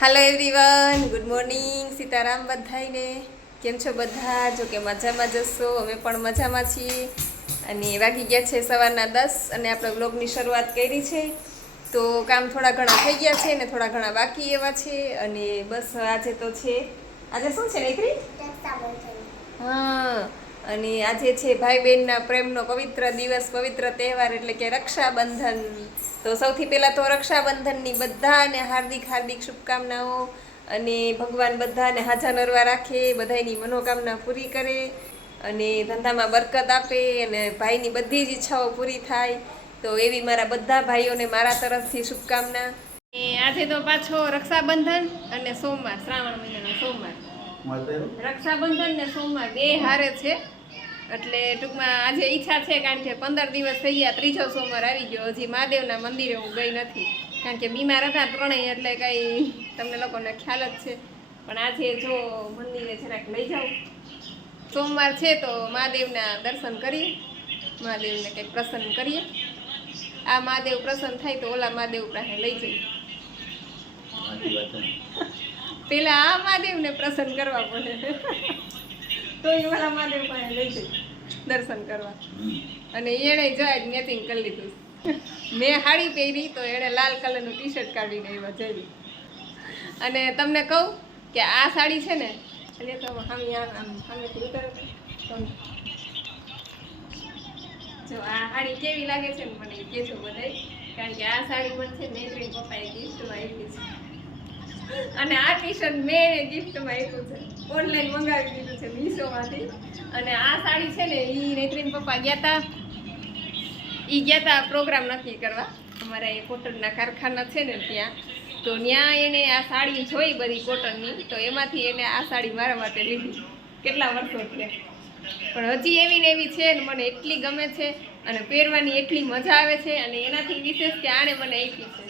Hello everyone, good morning, Sitaram बधाईने। केम छो बधा? जो के मजामां जशो, अमे पण मजामां छीए। अने वागी गया छे सवाરના 10 અને આપણે બ્લોગની શરૂઆત કરી છે। તો કામ થોડા ઘણા થઈ ગયા છે ને થોડા ઘણા બાકી એવા છે। અને બસ આજે તો છે, આજે શું છે નૈત્રી? હા, અને આજે છે ભાઈ બહેનના પ્રેમનો પવિત્ર દિવસ, પવિત્ર તહેવાર એટલે કે રક્ષાબંધન। તો સૌથી પહેલાં તો રક્ષાબંધનની બધાને હાર્દિક હાર્દિક શુભકામનાઓ। અને ભગવાન બધાને હાજા નરવા રાખે, બધાની મનોકામના પૂરી કરે અને ધંધામાં બરકત આપે અને ભાઈની બધી જ ઈચ્છાઓ પૂરી થાય। તો એવી મારા બધા ભાઈઓને મારા તરફથી શુભકામના। આજે તો પાછો રક્ષાબંધન અને સોમવાર, શ્રાવણ મહિનાનો સોમવાર, રક્ષાબંધન ને સોમવાર બે હારે છે। એટલે ટૂંકમાં આજે ઈચ્છા છે, કારણ કે 15 દિવસ થઈ ગયા, ત્રીજો સોમવાર આવી ગયો, હજી મહાદેવના મંદિરે હું ગઈ નથી, કારણ કે બીમાર હતા ત્રણેય, એટલે કંઈ તમને લોકોને ખ્યાલ જ છે। પણ આજે જો મંદિરે જરાક લઈ જાઉં, સોમવાર છે તો મહાદેવના દર્શન કરીએ, મહાદેવને કંઈક પ્રસન્ન કરીએ। આ મહાદેવ પ્રસન્ન થાય તો ઓલા મહાદેવ પાસે લઈ જઈએ। પેલા આ મહાદેવને પ્રસન્ન કરવા પડે તો એ ઓલા મહાદેવ પાસે લઈ જઈએ દર્શન કરવા। અને એણે જાય મેચિંગ કરી લીધું, મેં સાડી પહેરી તો એણે લાલ કલરનું ટી શર્ટ કાઢીને એવા જઈ। અને તમને કહું કે આ સાડી છે ને, એટલે તો સામેથી ઉતરે જો આ સાડી કેવી લાગે છે ને મને કહેજો બધાય, કારણ કે આ સાડી મને છે નૈત્રી પપ્પાએ ગિફ્ટમાં આપી છે, અને આ ટી શર્ટ મેં ગિફ્ટમાં આપ્યું છે, ઓનલાઈન મંગાવી દીધું છે મીશોમાંથી। અને આ સાડી છે ને એ નૈત્રીન પપ્પા ગયા હતા પ્રોગ્રામ નક્કી કરવા, અમારા એ કોટનના કારખાના છે ને ત્યાં, તો ત્યાં એને આ સાડી જોઈ બધી કોટનની, તો એમાંથી એને આ સાડી મારા માટે લીધી, કેટલા વર્ષો થયા, પણ હજી એવી ને એવી છે ને મને એટલી ગમે છે અને પહેરવાની એટલી મજા આવે છે। અને એનાથી વિશેષ કે આણે મને આપી છે,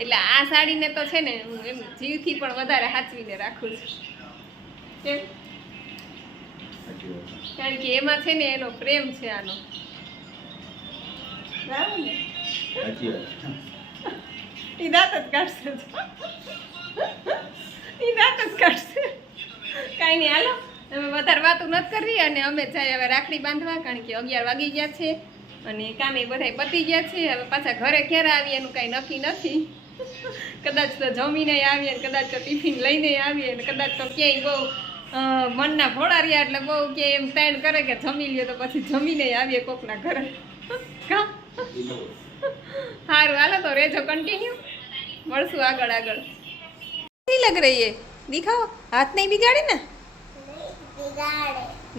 એટલે આ સાડીને તો છે ને હું એમ જીવથી પણ વધારે સાચવીને રાખું છું, કેમ? કારણ કે એમાં છે ને એનો પ્રેમ છે આનો, બરાબર ને? ઈ દાંત જ કાઢશે, ઈ દાંત જ કાઢશે। કાંઈ નહીં, હાલો હવે વધારે વાતો નથી કરવી અને અમે જાય હવે રાખડી બાંધવા, કારણ કે 11 વાગી ગયા છે અને કામે બધાય પતી ગયા છે। હવે પાછા ઘરે ક્યારે આવીએ એનું કાંઈ નક્કી નથી, કદાચ તો જમીને આવીએ, કદાચ તો ટિફિન લઈને આવીએ, ને કદાચ તો ક્યાંય બહુ મનના ભોળા રહ્યા એટલે બહુ કે એમ તાણ કરે કે જમી લઈએ તો પછી જમીને આવીએ કોકના ઘરે। સારું, હાલો તો રેજો કન્ટિન્યુ, મળશું આગળ આગળ। नहीं लग रही है, दिखाओ, हाथ नहीं बिगाड़े ना?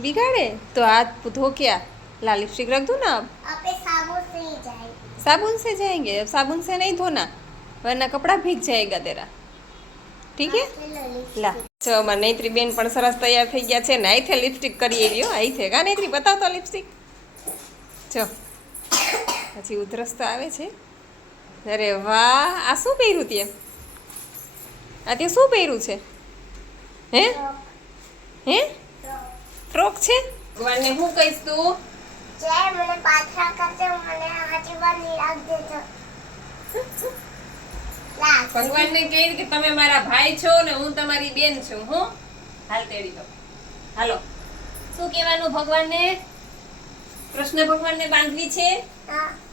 बिगाड़े तो हाथ धो क्या? लाल लिपस्टिक रख दूँ ना? अब साबुन से ही जाएंगे। साबुन से जाएंगे? अब साबुन से नहीं धोना, वरना कपड़ा भीग जाएगा तेरा, ठीक है? ला चो અમાર નૈત્રી બેન પણ સરસ તૈયાર થઈ ગયા છે ને, આઈથે લિપસ્ટિક કરી રહ્યો, આઈથે કા નૈત્રી બતાવ તો લિપસ્ટિક, જો પછી ઉધરસ તો આવે છે। અરે વાહ, આ શું પહેર્યું તે? આ તે શું પહેર્યું છે? હે હે ફ્રોક છે? ભગવાનને શું કહીશ તું? જય મને પાછા કરજો, મને આજીવન રાખ દેજો। ભગવાનને કહી કે તમે મારા ભાઈ છો ને હું તમારી બેન છું, હું હાલ તેડી દો। હાલો, શું કહેવાનું ભગવાનને? કૃષ્ણ ભગવાનને બાંધવી છે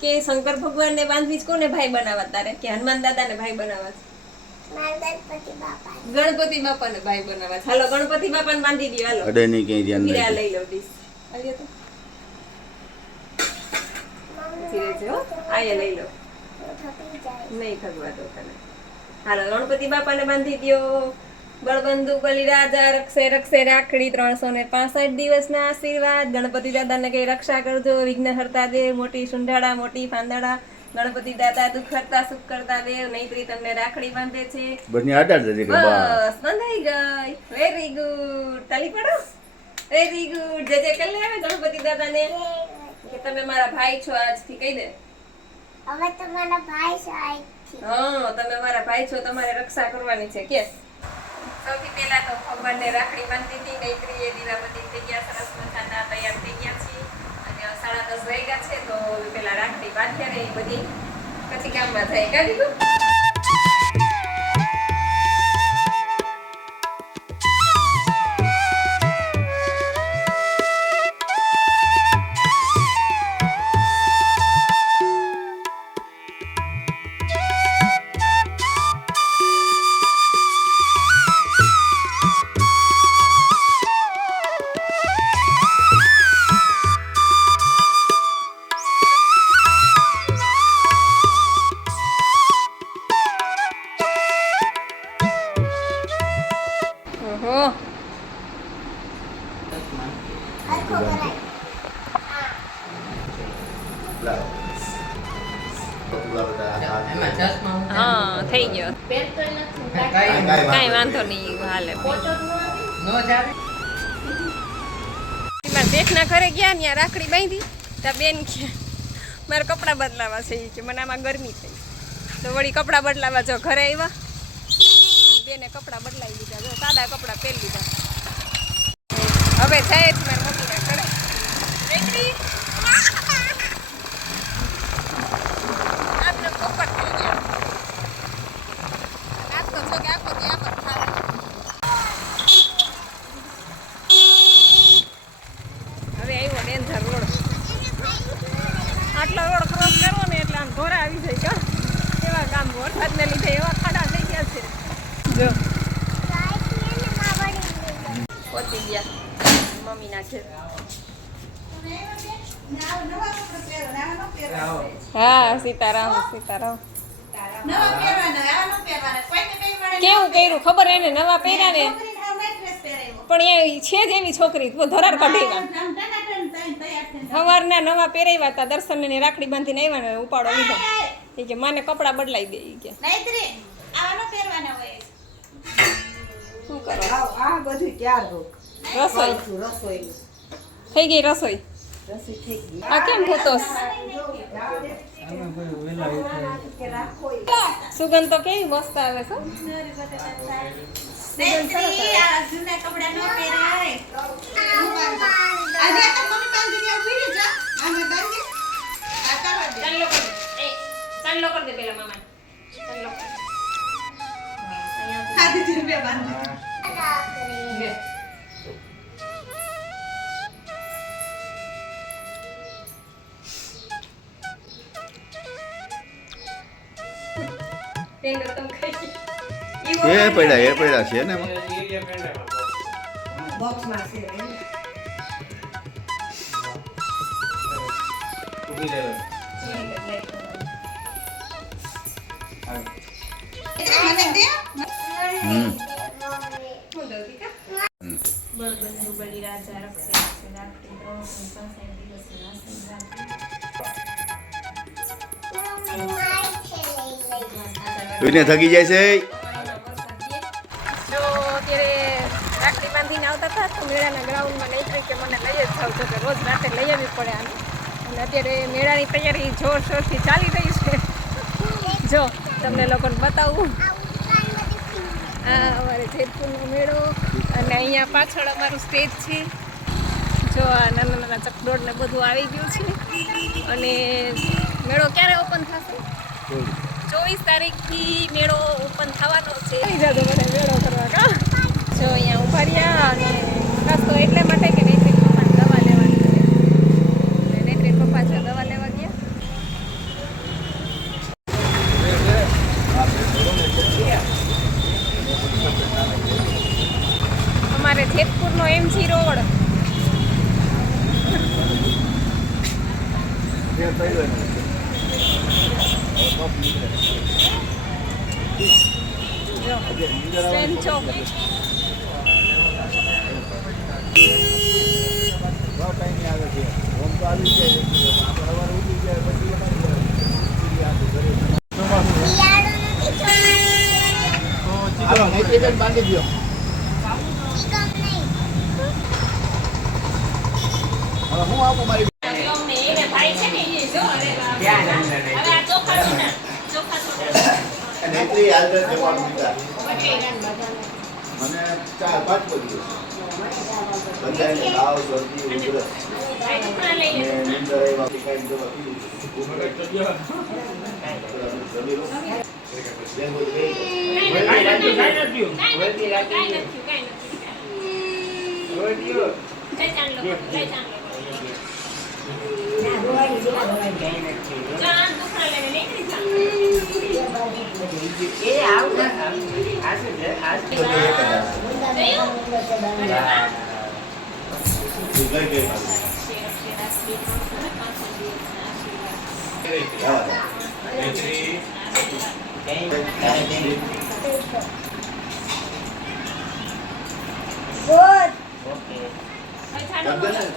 કે શંકર ભગવાનને બાંધવી છે? કોને ભાઈ બનાવવા તારે, કે હનુમાન દાદાને ભાઈ બનાવવા છે? ગણપતિ બાપા, ગણપતિ બાપાને ભાઈ બનાવવા છે। હાલો ગણપતિ બાપાને બાંધી દો, હાલો અડે નહીં ક્યાંય ધ્યાન હીરા નહીં લઈ લો ડીશ, આલ્યો તો ધીરે છે, હો આયા લઈ લો, થકી જાય નહીં થગવા દો તને। હાલો ગણપતિ બાપાને બાંધી દો। બળબંધુ બલિરાજા રક્ષે રક્ષે રાખડી, 365 દિવસના આશીર્વાદ। ગણપતિ દાદાને કઈ રક્ષા કરજો, વિઘ્ન હરતા દેવ, મોટી સુંઢાડા મોટી ફાંદડા, ગણપતિ દાદા દુઃખ હરતા સુખ કરતા દેવ। નૈત્રી તમને રાખડી બાંધે છે, બની આટાડ જતી કે બા બસ બંધાઈ ગઈ, વેરી ગુડ, તાલી પાડો, વેરી ગુડ, જય જય કરી લે હવે ગણપતિ દાદાને કે તમે મારા ભાઈ છો, આજથી કહી દે। હવે તમારા ભાઈ સાહેબ હા, તમે મારા ભાઈ છો, તમારે રક્ષા કરવાની છે કે। સૌથી પહેલા તો ભગવાનને રાખડી બાંધી દીધી, નૈત્રી એ દીવાબત્તી થઈ ગયા, સરસ મજાના તૈયાર થઈ ગયા છે અને 10:30 વાગ્યા છે, તો પેલા રાખડી બાંધ્યા ને એ બધી પછી કામમાં જાય, કા દીધું? થઈ ગયો કાંઈ વાંધો નહીં હાલે મારા જેઠના ઘરે ગયા ને ત્યાં રાખડી બાંધી ત્યાં બેન ગયા મારે કપડાં બદલાવા છે કે મને આમાં ગરમી થઈ તો વળી કપડાં બદલાવા જો ઘરે આવ્યા બેને કપડાં બદલાવી દીધા જો સાદા કપડાં પહેરી લીધા હવે જાય જ મારી મમ્મીના ઘરે બેકરી આમને પોપટ થઈ ગયા નાસ્તો છો કે આખો ત્યાં પર ખાવા હવે આવ્યો ડેન્જર રોડ આટલો રોડ ક્રોસ કરવો ને એટલે આમ ઘોરા આવી જાય કા એવા કામ વરસાદને લીધે એવા ખાડા થઈ ગયા છે જો પહોંચી ગયા મમ્મીના ઘેર હા સીતારામ સીતારામ કેવું કર્યું ખબર એને નવા પહેર્યા ને પણ એ છે જ એવી છોકરી તો ધરાર કાઢી સવારના નવા પહેરાવ્યા હતા દર્શનને રાખડી બાંધીને આવ્યા ને ઉપાડો લીધો એ કે મને કપડાં બદલાઈ દે એ કે શું કરો આ બધું ક્યાં રસોઈ રસોઈ થઈ ગઈ રસોઈ આ કેમ થતો સુગંધ તો કેવી મસ્ત આવે છે ચાલો કર દે પેલા મામા ચાલો એ પડ્યા છે ને બોક્સમાં છે કોઈને થકી જાય છે જો અત્યારે રાખડી બાંધીને આવતા હતા તો મેળાના ગ્રાઉન્ડમાં નહીં કે મને લઈ જ જાવ તો કે રોજ રાતે લઈ આવવી પડે આને અને અત્યારે મેળાની તૈયારી જોરશોરથી ચાલી રહી છે જો તમને લોકોને બતાવું આ અમારે જેતપુરનો મેળો અને અહીંયા પાછળ અમારું સ્ટેજ છે જો આ નાના નાના ચકડોળ ને બધું આવી ગયું છે અને મેળો ક્યારે ઓપન થશે 24 તારીખથી મેળો ઓપન થવાનો છે આવી જાજો મને મેળો કરવા કા જો અહીંયા ઉભા રહ્યા અને ખાસ તો એટલે માટે કે નૈત્રિક પપ્પાને દવા લેવાની છે અને નૈત્રિક પપ્પા છે દવા લેવા ગયા અમારે જેતપુરનો MG રોડ સ્ટેન્ડ ચોક બાંધી દો હું આપું મારી મને 4-5 બધી બધાને તાવ શરદી ઉધરસ ને નીંદર આવ્યા કઈ દવા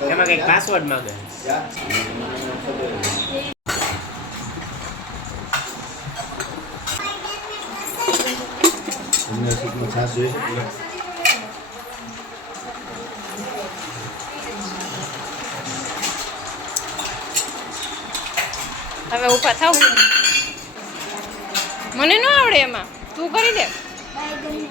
એમાં કઈક પાસવર્ડ માંગે તમને સુખમાં છાશ જોઈએ છે? હવે ઊભા થાવ. મને ન આવડે એમાં, તું કરી દે. બાય ગઈ.